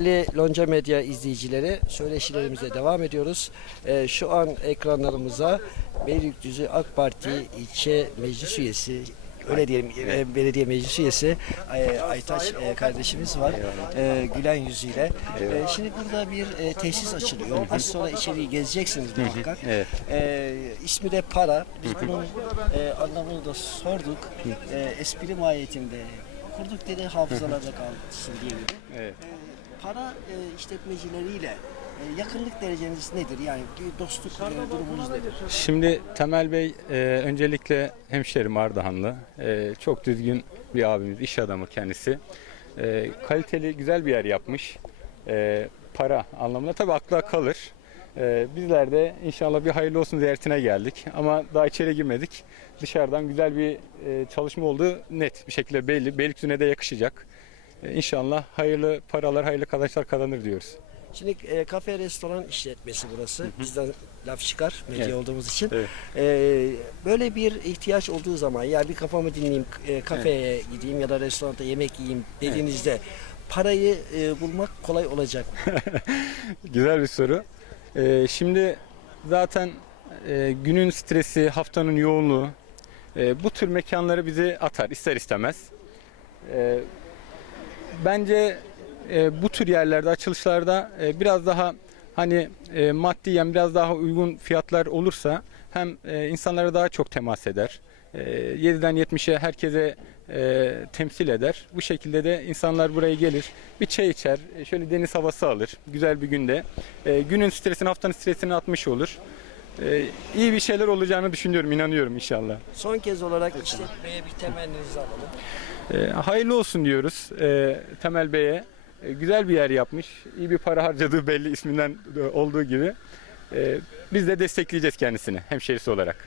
Değerli Lonca Medya izleyicileri söyleşilerimize devam ediyoruz. Ee, şu an ekranlarımıza Beylikdüzü AK Parti ilçe meclis üyesi öyle diyelim e, belediye meclis üyesi e, Aytaç e, kardeşimiz var. E, gülen yüzüyle. E, şimdi burada bir e, tesis açılıyor. Az sonra içeriği gezeceksiniz muhakkak. Evet. E, ismi de para. Biz bunun e, anlamını da sorduk. E, espri mahiyetinde kurduk dedi hafızalarda kalsın diye dedi. Evet. Para e, işletmecileriyle e, yakınlık dereceniz nedir? Yani bir dostluk e, durumunuz nedir? Şimdi Temel Bey e, öncelikle hemşerim Ardahanlı. E, çok düzgün bir abimiz, iş adamı kendisi. E, kaliteli, güzel bir yer yapmış. E, para anlamında tabii akla kalır. E, bizler de inşallah bir hayırlı olsun ziyaretine geldik. Ama daha içeri girmedik. Dışarıdan güzel bir e, çalışma olduğu net bir şekilde belli. Beylikdüzü'ne de yakışacak. E, inşallah hayırlı paralar, hayırlı kazançlar kazanır diyoruz. Şimdi e, kafe restoran işletmesi burası. Bizden laf çıkar medya Evet. olduğumuz için. Evet. E, böyle bir ihtiyaç olduğu zaman ya bir kafamı dinleyeyim, e, kafeye gideyim ya da restoranda yemek yiyeyim dediğinizde parayı e, bulmak kolay olacak. mı? Güzel bir soru. Ee, şimdi zaten e, günün stresi, haftanın yoğunluğu e, bu tür mekanları bizi atar ister istemez. E, bence e, bu tür yerlerde, açılışlarda e, biraz daha hani e, maddiyen biraz daha uygun fiyatlar olursa hem e, insanlara daha çok temas eder. E, 7'den 70'e herkese e, temsil eder. Bu şekilde de insanlar buraya gelir, bir çay içer, e, şöyle deniz havası alır güzel bir günde. E, günün stresini, haftanın stresini atmış olur. E, iyi bir şeyler olacağını düşünüyorum, inanıyorum inşallah. Son kez olarak işletmeye bir temenninizi alalım. E, hayırlı olsun diyoruz e, Temel Bey'e. E, güzel bir yer yapmış. İyi bir para harcadığı belli isminden olduğu gibi. E, biz de destekleyeceğiz kendisini hemşerisi olarak.